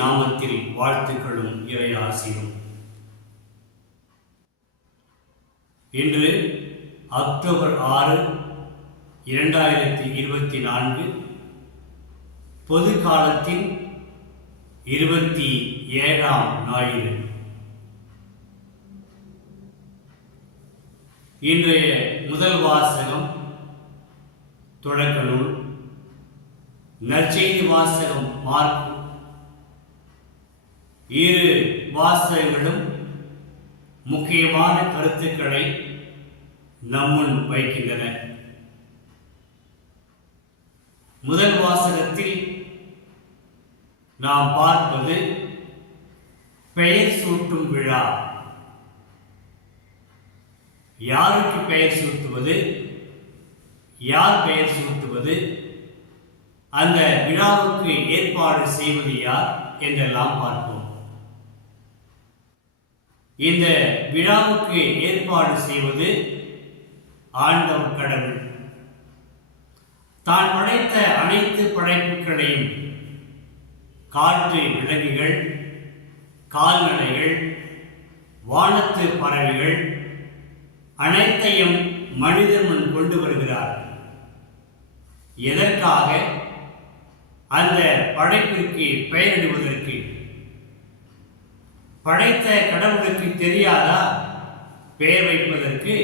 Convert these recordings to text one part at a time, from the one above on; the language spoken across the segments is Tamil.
நாமத்தில் வாழ்த்துக்களும் இறை ஆசியும். இன்று அக்டோபர் ஆறு இரண்டாயிரத்தி இருபத்தி நான்கு பொது காலத்தின் இருபத்தி ஏழாம் ஞாயிறு. இன்றைய முதல் வாசகம் தொடக்க நூல். நற்செய்தி வாசகம் மார்க் இரு வாசகங்களும் முக்கியமான கருத்துக்களை நம்முன் வைக்கின்றன. முதல் வாசகத்தில் நாம் பார்ப்பது பெயர் சூட்டும் விழா. யாருக்கு பெயர் சூட்டுவது? யார் பெயர் சூட்டுவது? அந்த விழாவுக்கு ஏற்பாடு செய்வது யார் என்றெல்லாம் பார்ப்போம். இந்த விழாவுக்கு ஏற்பாடு செய்வது ஆண்டவர் கடவுள். தான் படைத்த அனைத்து படைப்புகளையும் காற்று விலங்குகள் கால்நடைகள் வானத்து பறவைகள் அனைத்தையும் மனிதன் முன் கொண்டு வருகிறார். எதற்காக? அந்த படைப்பிற்கு பெயரிடுவதற்கு. படைத்த கடவுளுக்கு தெரியாதா? பெயர் வைப்பதற்கு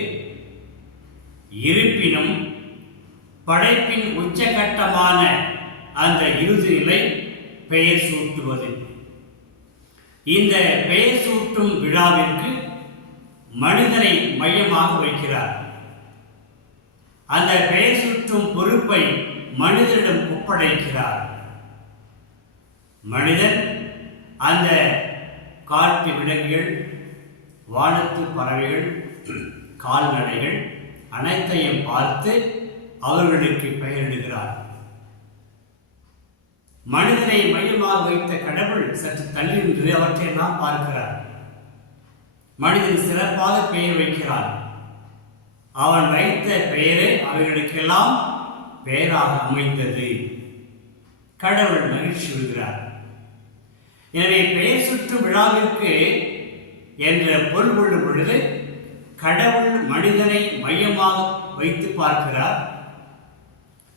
இருப்பினும் படைப்பின் உச்சகட்டமான அந்த இறுதி நிலை பெயர் சூட்டுவது. இந்த பெயர் சூட்டும் விழாவிற்கு மனிதனை மையமாக வைக்கிறார். அந்த பெயர் சூட்டும் பொறுப்பை மனிதனிடம் ஒப்படைக்கிறார். மனிதன் அந்த காட்டு விலங்குகள் வானத்து பறவைகள் கால்நடைகள் அனைத்தையும் பார்த்து அவர்களுக்கு பெயரிடுகிறார். மனிதனை மையமாக வைத்த கடவுள் சற்று தள்ளி நின்று அவற்றையெல்லாம் பார்க்கிறார். மனிதன் சிறப்பாக பெயர் வைக்கிறார் அவன் வைத்த பெயரே அவைகளுக்கெல்லாம் பெயராக அமைந்தது. கடவுள் மகிழ்ச்சி விடுகிறார் எனவே பெயர் சுற்று விழாவிற்கு என்ற பொருள் கொள்ளும் பொழுது கடவுள் மனிதனை மையமாக வைத்து பார்க்கிறார்.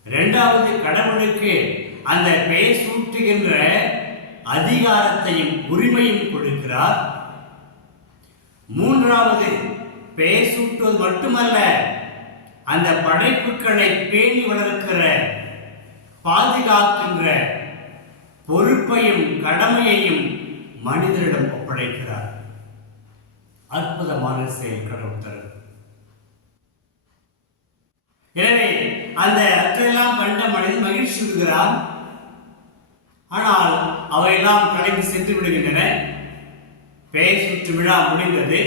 இரண்டாவது கடவுளுக்கு அந்த பெயர் சூட்டுகின்ற அதிகாரத்தையும் உரிமையும் கொடுக்கிறார். மூன்றாவது பெயர் சூட்டுவது மட்டுமல்ல அந்த படைப்புகளை பேணி வளர்க்கிற பாதுகாக்கின்ற பொறுப்பையும் கடமையையும் மனிதரிடம் ஒப்படைக்கிறார். அற்புதமான செயல் கடவுள் தரும். எனவே அந்த அற்றையெல்லாம் கண்ட மனிதன் மகிழ்ச்சி விடுகிறான் ஆனால் அவையெல்லாம் கலைந்து சென்று விடுகின்றன. பெயர் சுற்று விழா முடிந்தது.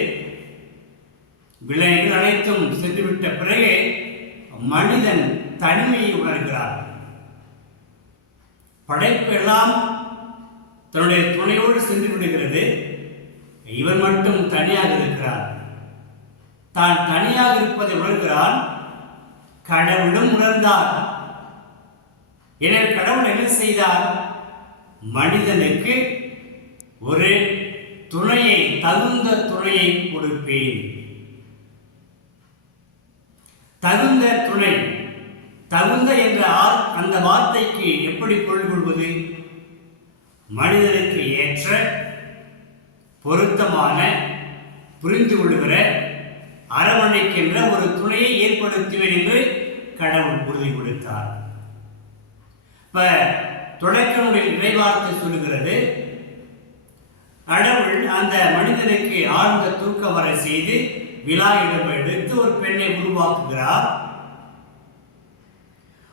விலங்குகள் அனைத்தும் சென்றுவிட்ட பிறகே மனிதன் தனிமையை உணர்கிறார் படைப்பு எல்லாம் தன்னுடைய துணையோடு சென்று விடுகிறது. இவன் மட்டும் தனியாக இருக்கிறார் தான் தனியாக இருப்பதை உணர்கிறான். கடவுளும் உணர்ந்தார் எனவே கடவுள் என்ன செய்தார்? மனிதனுக்கு ஒரு துணையை தகுந்த துணையை கொடுப்பேன். தகுந்த துணை. தகுந்த என்ற ஆர்- அந்த வார்த்தைக்கு எப்படி பொருள் கொள்வது? மனிதனுக்கு ஏற்ற பொருத்தமான புரிந்து கொள்கிற அரவணைக்கின்ற ஒரு துணையை ஏற்படுத்துவேன் என்று கடவுள் உறுதி கொடுத்தார். இப்ப தொடக்கனுடைய இறைவார்த்தை சொல்லுகிறது கடவுள் அந்த மனிதனுக்கு ஆழ்ந்த தூக்கம் வர செய்து விழா இடம் எடுத்து ஒரு பெண்ணை உருவாக்குகிறார்.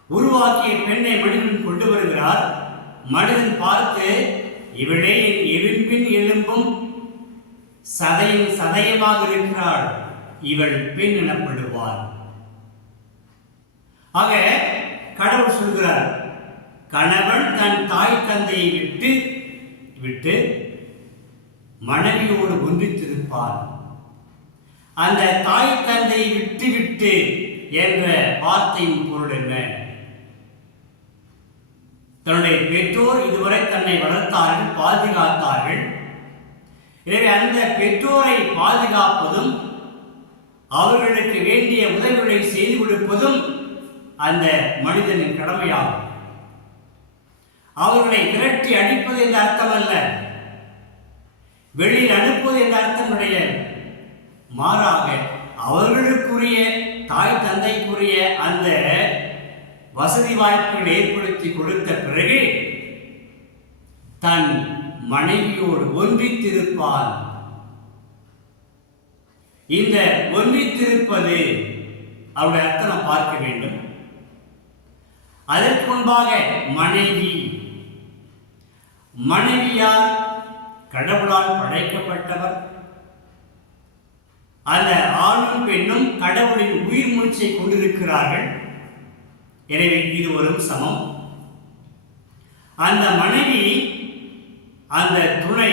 உருவாக்கிய பெண்ணை மனிதன் கொண்டு வருகிறார். மனிதன் பார்த்து இவளே என் எலும்பின் எலும்பும் சதையும் சதயமாக இருக்கிறாள். இவள் பெண் எனப்படுவார் ஆக கடவுள் சொல்கிறார் கணவன் தன் தாய் தந்தையை விட்டு விட்டு மனைவியோடு ஒன்றித்திருப்பார். அந்த தாய் தந்தையை விட்டு விட்டு என்ற வார்த்தையின் பொருள் என்ன? தன்னுடைய பெற்றோர் இதுவரை தன்னை வளர்த்தார்கள் பாதுகாத்தார்கள். எனவே அந்த பெற்றோரை பாதுகாப்பதும் அவர்களுக்கு வேண்டிய உதவிகளை செய்து கொடுப்பதும் அந்த மனிதனின் கடமையாகும். அவர்களை விரட்டி அடிப்பது என்ற அர்த்தம் அல்ல. வெளியில் அனுப்புவது என்ற அர்த்தம் கிடையாது மாறாக அவர்களுக்குரிய தாய் தந்தைக்குரிய அந்த வசதி வாய்ப்புகள் ஏற்படுத்தி கொடுத்த பிறகு தன் மனைவியோடு ஒன்றித்திருப்பான் இந்த ஒன்றித்திருப்பது அவருடைய அர்த்தம் பார்க்க வேண்டும். அதற்கு முன்பாக மனைவி. மனைவியார் கடவுளால் படைக்கப்பட்டவர். அந்த ஆணும் பெண்ணும் கடவுளின் உயிர் மூச்சை கொண்டிருக்கிறார்கள். எனவே இது ஒரு சமம். அந்த மனைவி அந்த துணை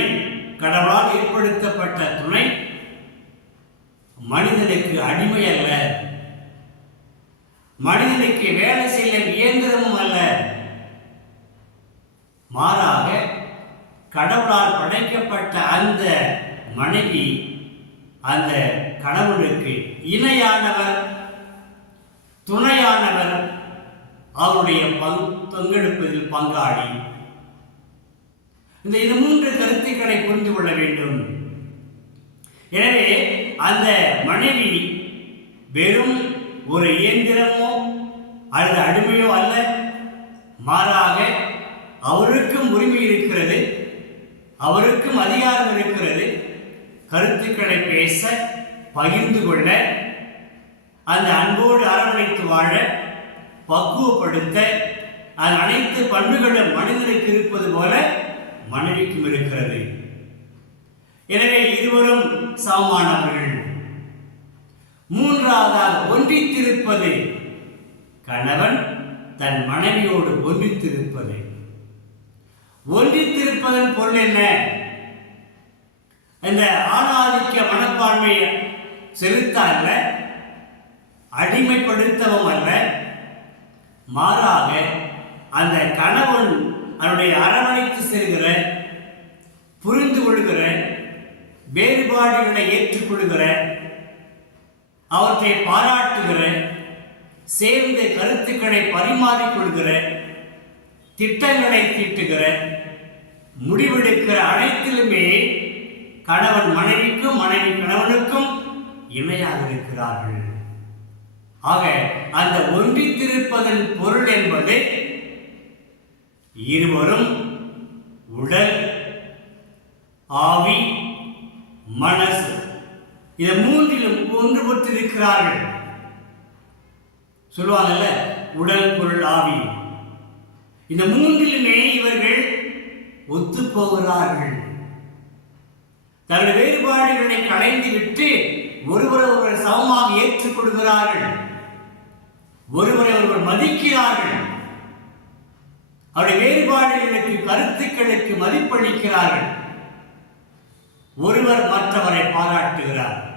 கடவுளால் ஏற்படுத்தப்பட்ட துணை மனிதனுக்கு அடிமை அல்ல. மனிதனுக்கு வேலை செய்ய இயந்திரமும் அல்ல. மாறாக கடவுளால் படைக்கப்பட்ட அந்த மனைவி அந்த கடவுளுக்கு இணையானவர் துணையானவர் அவருடைய பங் பங்கெடுப்பதில் பங்காளி. இந்த இது மூன்று கருத்துக்களை புரிந்து கொள்ள வேண்டும். எனவே அந்த மனைவி வெறும் ஒரு இயந்திரமோ அல்லது அடிமையோ அல்ல. மாறாக அவருக்கும் உரிமை இருக்கிறது. அவருக்கும் அதிகாரம் இருக்கிறது. கருத்துக்களை பேச பகிர்ந்து கொள்ள அந்த அன்போடு அரவணைத்து வாழ பக்குவப்படுத்த அது அனைத்து பண்புகளும் மனிதனுக்கு இருப்பது போல மனைவிக்கும் இருக்கிறது. எனவே இருவரும் சமமானவர்கள். மூன்றாவதாக ஒன்றித்திருப்பது. கணவன் தன் மனைவியோடு ஒன்றித்திருப்பது. ஒன்றித்திருப்பதன் பொருள் என்ன? இந்த ஆணாதிக்க மனப்பான்மையை செலுத்த அல்ல அடிமைப்படுத்தவும் அல்ல மாறாக அந்த கணவன் அவனுடைய அரவணைத்து செல்கிற புரிந்து கொள்கிற வேறுபாடுகளை ஏற்றுக்கொள்கிற அவற்றை பாராட்டுகிற சேர்ந்து கருத்துக்களை பரிமாறிக்கொள்கிற திட்டங்களை தீட்டுகிற முடிவெடுக்கிற அனைத்திலுமே கணவன் மனைவிக்கும் மனைவி கணவனுக்கும் இணையாக இருக்கிறார்கள். ஆக அந்த ஒன்றித்திருப்பதன் பொருள் என்பது இருவரும் உடல் ஆவி மனசு. இது மூன்றிலும் ஒன்றுபட்டிருக்கிறார்கள் சொல்லுவாங்கல்ல உடல் பொருள் ஆவி. இந்த மூன்றிலுமே இவர்கள் ஒத்துப்போகிறார்கள். தங்கள் வேறுபாடுகளை களைந்துவிட்டு ஒருவர் ஒருவர் சமமாக ஏற்றுக்கொள்கிறார்கள். ஒருவரை ஒருவர் மதிக்கிறார்கள். அவருடைய வேறுபாடுகளுக்கு கருத்துக்களுக்கு மதிப்பளிக்கிறார்கள். ஒருவர் மற்றவரை பாராட்டுகிறார்.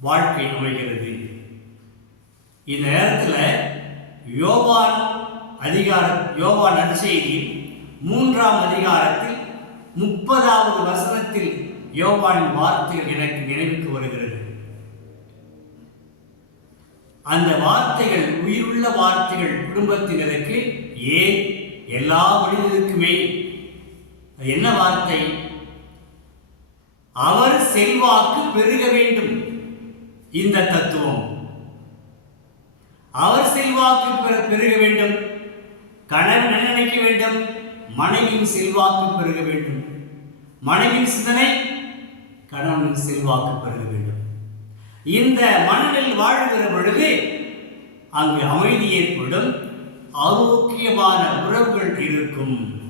வாழ்க்கை அமைகிறது இந்த நேரத்தில் யோவான் அதிகாரம் யோவான் நற்செய்தி மூன்றாம் அதிகாரத்தில் முப்பதாவது வசனத்தில் யோவானின் வார்த்தைகள் எனக்கு நினைவுக்கு வருகிறது. அந்த வார்த்தைகள் உயிருள்ள வார்த்தைகள் குடும்பத்தினருக்கு ஏன் எல்லா மனிதருக்குமே? என்ன வார்த்தை? அவர் செல்வாக்கு பெருக வேண்டும். இந்த தத்துவம். அவர் செல்வாக்கு பெற- பெருக வேண்டும். கணவன் நினைக்க வேண்டும்? மனைவியின் செல்வாக்கு பெருக வேண்டும். மனைவியின் சிந்தனை கணவனின் செல்வாக்கு பெருக வேண்டும். இந்த மண்ணில் வாழ்கிற பொழுது அங்கு அமைதி ஏற்படும் ஆரோக்கியமான உறவுகள் இருக்கும்.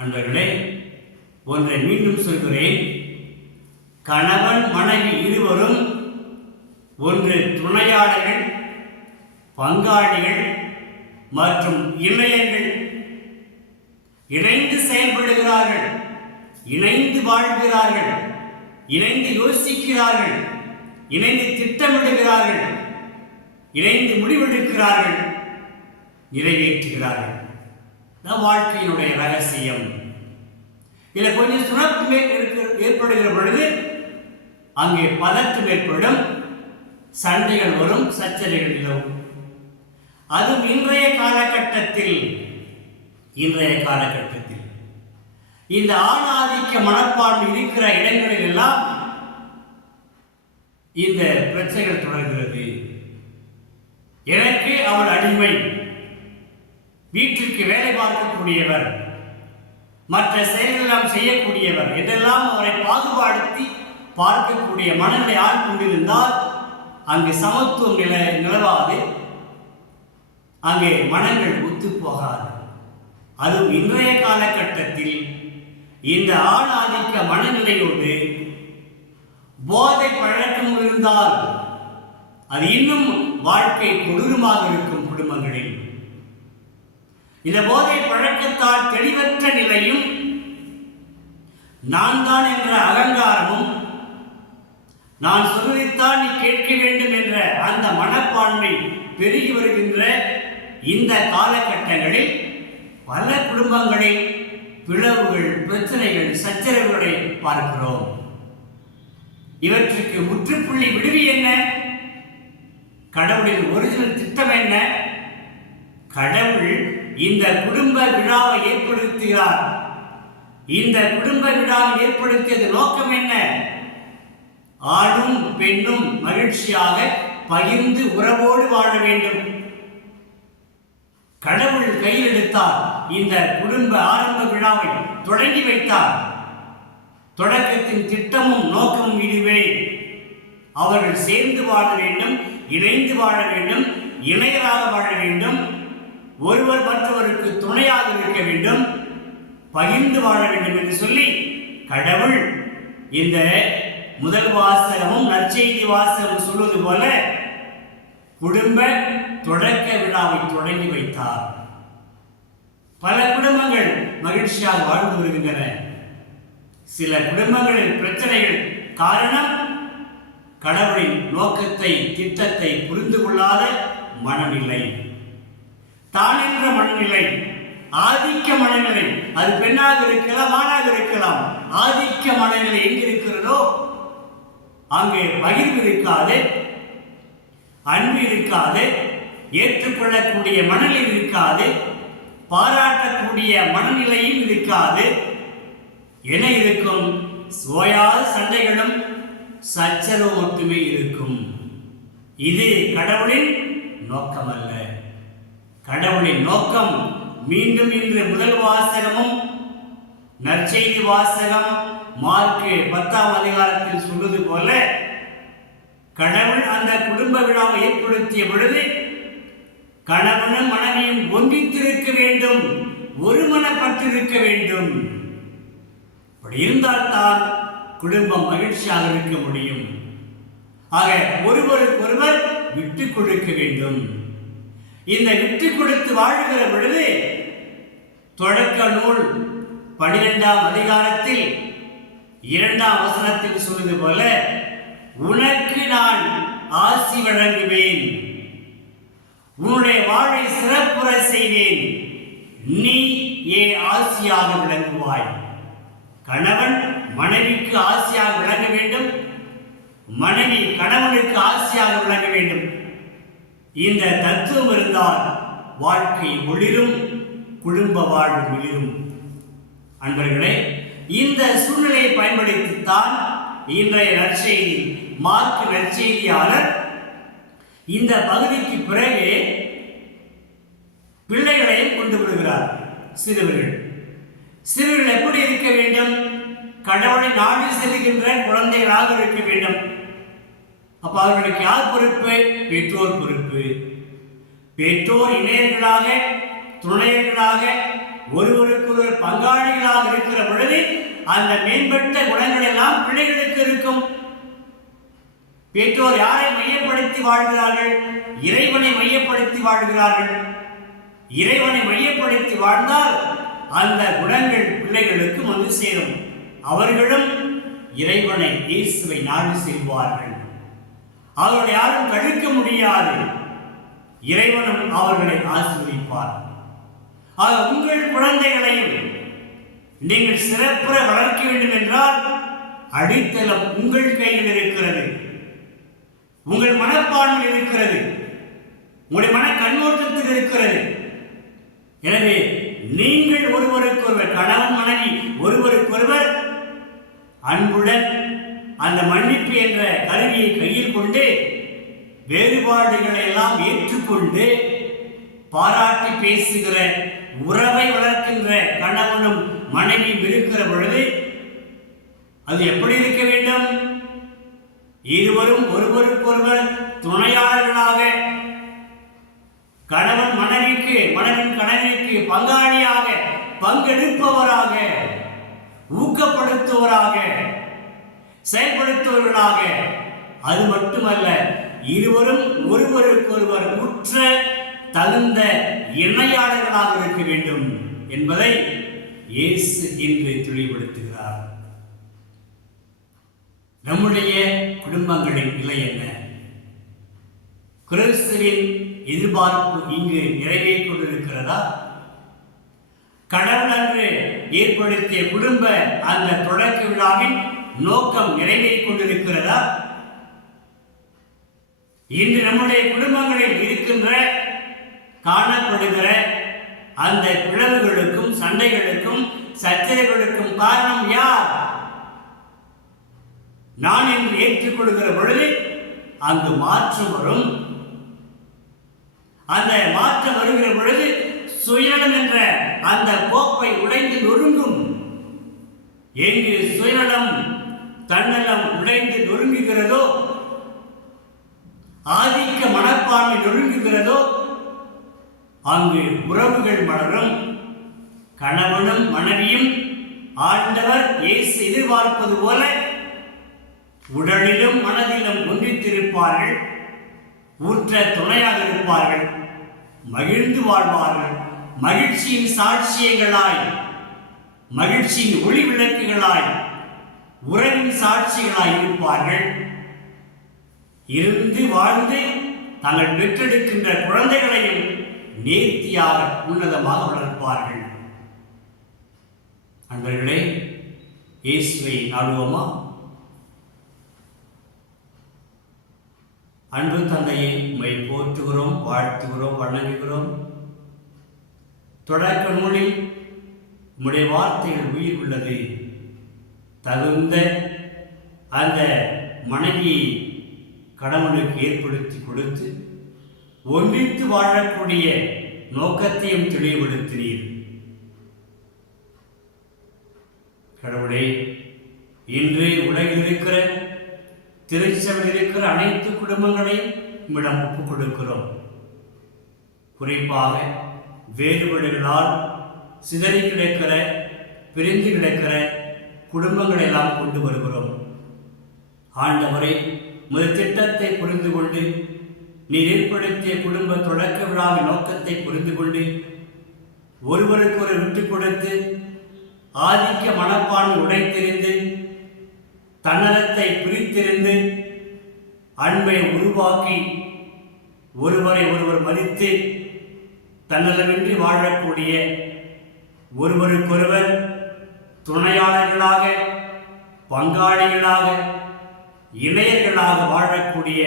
அன்பர்களே ஒன்றை மீண்டும் சொல்கிறேன். கணவன் மனைவி இருவரும் ஒன்று துணையாளர்கள் பங்காளிகள் மற்றும் இணையர்கள். இணைந்து செயல்படுகிறார்கள் இணைந்து வாழ்கிறார்கள். இணைந்து யோசிக்கிறார்கள் இணைந்து திட்டமிடுகிறார்கள் இணைந்து முடிவெடுக்கிறார்கள் நிறைவேற்றுகிறார்கள். இதுதான் வாழ்க்கையினுடைய ரகசியம். இதில் கொஞ்சம் சுணப்பு ஏற்படுகிற பொழுது அங்கே பதற்றம் ஏற்படும் சண்டைகள் வரும் சச்சரிகள் நிலவும். அதுவும் இன்றைய காலகட்டத்தில் இன்றைய காலகட்டத்தில். இந்த ஆணாதிக்க மனப்பான்மை இருக்கிற இடங்களில் எல்லாம் இந்த பிரச்சனைகள் தொடர்கிறது. எனக்கு அவள் அடிமை. வீட்டிற்கு வேலை பார்க்கக்கூடியவர். மற்ற செயல்களெல்லாம் செய்யக்கூடியவர். இதெல்லாம் அவரை பாகுபாடுத்தி பார்க்கக்கூடிய மனநிலை ஆள் கொண்டிருந்தால் அங்கு சமத்துவம் நில நிலவாது. அங்கே மனங்கள் ஒத்து போகாது. அதுவும் இன்றைய காலகட்டத்தில் இந்த ஆணாதிக்க மனநிலையோடு போதை பழக்கம் இருந்தால் அது இன்னும் வாழ்க்கை கொடூரமாக இருக்கும் குடும்பங்களில் இந்த போதை பழக்கத்தால் தெளிவற்ற நிலையும் நான் தான் என்ற அகங்காரமும் நான் சொல்வதைத்தான் நீ கேட்க வேண்டும் என்ற அந்த மனப்பான்மை பெருகி வருகின்ற இந்த காலகட்டங்களில் பல குடும்பங்களில் பிளவுகள் பிரச்சனைகள் சச்சரவுகளை பார்க்கிறோம். இவற்றுக்கு முற்றுப்புள்ளி விடுவி என்ன? கடவுளின் ஒரிஜினல் திட்டம் என்ன? கடவுள் இந்த குடும்ப விழாவை ஏற்படுத்துகிறார். இந்த குடும்ப விழாவை ஏற்படுத்தியது நோக்கம் என்ன? ஆணும் பெண்ணும் மகிழ்ச்சியாக பகிர்ந்து உறவோடு வாழ வேண்டும். கடவுள் கையில் எடுத்தார். இந்த குடும்ப ஆரம்ப விழாவை தொடங்கி வைத்தார். தொடக்கத்தின் திட்டமும் நோக்கமும் இதுவே அவர்கள் சேர்ந்து வாழ வேண்டும் இணைந்து வாழ வேண்டும் இணையராக வாழ வேண்டும் ஒருவர் மற்றவருக்கு துணையாக இருக்க வேண்டும் பகிர்ந்து வாழ வேண்டும் என்று சொல்லி கடவுள் இந்த முதல் வாசகமும் நற்செய்தி வாசகமும் சொல்வது போல குடும்ப தொடக்க விழாவை தொடங்கி வைத்தார். பல குடும்பங்கள் மகிழ்ச்சியாக வாழ்ந்து வருகின்றன. சில குடும்பங்களில் பிரச்சனைகள் காரணம் கடவுளின் நோக்கத்தை திட்டத்தை புரிந்து கொள்ளாத மனநிலை. தானின்ற மனநிலை ஆதிக்க மனநிலை. அது பெண்ணாக இருக்கலாம் ஆணாக இருக்கலாம். ஆதிக்க மனநிலை எங்கிருக்கிறதோ அங்கே பகிர்வு இருக்காது அன்பு இருக்காது ஏற்றுக்கொள்ளக்கூடிய மனநிலை இருக்காது. பாராட்டக்கூடிய மனநிலையும் இருக்காது. என இருக்கும் சுவையாத சண்டைகளும் சச்சரவு மட்டுமே இருக்கும். இது கடவுளின் நோக்கமல்ல. கடவுளின் நோக்கம் மீண்டும் இன்று முதல் வாசகமும் நற்செய்தி வாசகம் மார்க்கு பத்தாம் அதிகாரத்தில் சொல்வது போல கடவுள் அந்த குடும்ப விழாவை ஏற்படுத்திய பொழுது கணவனும் மனைவியும் ஒன்றித்திருக்க வேண்டும் ஒருமனப்பட்டிருக்க வேண்டும். அப்படி இருந்தால்தான் குடும்பம் மகிழ்ச்சியாக இருக்க முடியும். ஆக ஒருவருக்கொருவர் விட்டு கொடுக்க வேண்டும். இந்த விட்டு கொடுத்து வாழ்கிற பொழுது தொடக்க நூல் பனிரெண்டாம் அதிகாரத்தில் இரண்டாம் வசனத்தில் சொல்வது போல உனக்கு நான் ஆசி வழங்குவேன். உன்னுடைய வாழை சிறப்புற செய்வேன். நீ ஏ ஆசியாக விளங்குவாய். கணவன் மனைவிக்கு ஆசையாக விளங்க வேண்டும். மனைவி கணவனுக்கு ஆசையாக விளங்க வேண்டும். இந்த தத்துவம் இருந்தால் வாழ்க்கை ஒளிரும் குடும்ப வாழ்வு மிளிரும். அன்பர்களே இந்த சூழ்நிலையை பயன்படுத்தித்தான் இன்றைய நற்செய்தி மார்க் நற்செய்தியாளர் இந்த பகுதிக்கு பிறகு பிள்ளைகளையும் கொண்டு விடுகிறார் சிறுவர்கள். சிறுவர்கள் எப்படி இருக்க வேண்டும்? கடவுளை நாடி செல்கின்ற குழந்தைகளாக இருக்க வேண்டும். அப்ப அவர்களுக்கு யார் பொறுப்பு? பெற்றோர் பொறுப்பு. பெற்றோர் இணையர்களாக துணையர்களாக ஒருவருக்கொருவர் பங்காளிகளாக இருக்கிற பொழுது அந்த மேம்பட்ட குணங்கள் எல்லாம் பிள்ளைகளுக்கு இருக்கும். பெற்றோர் யாரை மையப்படுத்தி வாழ்கிறார்கள்? இறைவனை மையப்படுத்தி வாழ்கிறார்கள். இறைவனை மையப்படுத்தி வாழ்ந்தால் அந்த குணங்கள் பிள்ளைகளுக்கும் வந்து சேரும். அவர்களும் இறைவனை இயேசுவை நாடு செல்வார்கள் அவர்களை யாரும் தடுக்க முடியாது. இறைவனும் அவர்களை ஆசீர்வதிப்பார். உங்கள் குழந்தைகளையும் நீங்கள் சிறப்புற வளர்க்க வேண்டும் என்றால் அடித்தளம் உங்கள் கையில் இருக்கிறது. உங்கள் மனப்பான்மையில் இருக்கிறது. உங்களுடைய மன கண்ணோட்டத்தில் இருக்கிறது. எனவே நீங்கள் ஒருவருக்கொருவர் கணவன் மனைவி ஒருவருக்கொருவர் அன்புடன் அந்த மன்னிப்பு என்ற கருவியை கையில் கொண்டு வேறுபாடுகளை எல்லாம் ஏற்றுக்கொண்டு பாராட்டி பேசுகிற உறவை வளர்க்கின்ற கணவனும் மனைவியும் இருக்கிற பொழுது அது எப்படி இருக்க வேண்டும்? இருவரும் ஒருவருக்கொருவர் துணையாளர்களாக கணவன் மனைவிக்கு மனைவின் கணவனுக்கு பங்காளியாக பங்கெடுப்பவராக ஊக்கப்படுத்துவராக செயல்படுத்துவர்களாக. அது மட்டுமல்ல இருவரும் ஒருவருக்கொருவர் உற்ற தகுந்த இணையாளர்களாக இருக்க வேண்டும் என்பதை இயேசு இன்று தெளிவுபடுத்துகிறார். நம்முடைய குடும்பங்களின் நிலை என்ன? கிறிஸ்துவின் எதிர்பார்ப்பு இங்கு நிறைவேறிக் கொண்டிருக்கிறதா? கடவுள் அன்று ஏற்படுத்திய குடும்ப அந்த தொடக்க விழாவின் நோக்கம் நிறைவேறிக் கொண்டிருக்கிறதா? இன்று நம்முடைய குடும்பங்களில் இருக்கின்ற காணப்படுகிற அந்த பிளவுகளுக்கும் சண்டைகளுக்கும் சர்ச்சைகளுக்கும் காரணம் யார்? நான் என்று ஏற்றுக்கொள்கிற பொழுது அங்கு மாற்றம் வரும். அந்த மாற்றம் வருகிற பொழுது சுயநலம் என்ற அந்த கோப்பை உடைந்து நொறுங்கும். எங்கு சுயநலம் தன்னலம் உடைந்து நொறுங்குகிறதோ ஆதிக்க மனப்பான்மை நொறுங்குகிறதோ அங்கு உறவுகள் மலரும். கணவனும் மனைவியும் ஆண்டவர் இயேசு எதிர்பார்ப்பது போல உடலிலும் மனதிலும் ஒன்றித்திருப்பார்கள் ஊற்ற துணையாக இருப்பார்கள். மகிழ்ந்து வாழ்வார்கள். மகிழ்ச்சியின் சாட்சியங்களாய் மகிழ்ச்சியின் ஒளி விளக்குகளாய் உறவின் சாட்சிகளாய் இருப்பார்கள். இருந்து வாழ்ந்து தாங்கள் பெற்றெடுக்கின்ற குழந்தைகளையும் நேர்த்தியாக உன்னதமாக வளர்ப்பார்கள். அன்பர்களே இயேசுவை நாடுவோமா? அன்பு தந்தையை உண்மை போற்றுகிறோம் வாழ்த்துகிறோம் வணங்குகிறோம். தொடக்க நூலில் உம்முடைய வார்த்தைகள் உயிர் உள்ளது. தகுந்த அந்த மனைவியை கடவுளுக்கு ஏற்படுத்தி கொடுத்து ஒன்றித்து வாழக்கூடிய நோக்கத்தையும் தெளிவுபடுத்தினீர். கடவுளே இன்று உலகில் இருக்கிற திருச்சபையில் இருக்கிற அனைத்து குடும்பங்களையும் உம்மிடம் ஒப்புக் கொடுக்கிறோம் குறிப்பாக வேறுபாடுகளால் சிதறி கிடக்கிற பிரிந்து கிடக்கிற குடும்பங்களை எல்லாம் கொண்டு வருகிறோம். ஆண்டவரை முதல் திட்டத்தை புரிந்து கொண்டு நீர் ஏற்படுத்திய குடும்ப தொடக்க விழாவின் நோக்கத்தை புரிந்து கொண்டு ஒருவருக்கு ஒரு விட்டுக் கொடுத்து ஆதிக்க மனப்பான்மை உடைத்தெறிந்து தன்னலத்தை பிரித்திருந்து அன்பை உருவாக்கி ஒருவரை ஒருவர் மதித்து தன்னலமின்றி வாழக்கூடிய ஒருவருக்கொருவர் துணையாளர்களாக பங்காளிகளாக இளையர்களாக வாழக்கூடிய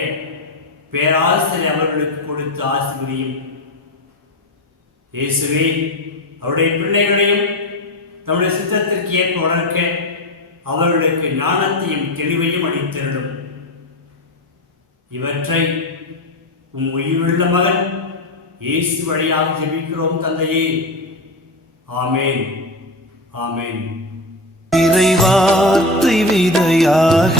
பேராசிரியர் அவர்களுக்கு கொடுத்த ஆசிரியும் இயேசுவே அவருடைய பிள்ளைகளையும் தம்முடைய சித்தத்திற்கு ஏற்ப வளர்க்க அவர்களுக்கு ஞானத்தையும் தெளிவையும் அளித்திருடும் இவற்றை உம் உயிருள்ள மகன் இயேசு வழியாக ஜெபிக்கிறோம் தந்தையே. ஆமேன். ஆமேன். இறைவார்த்தை விதையாக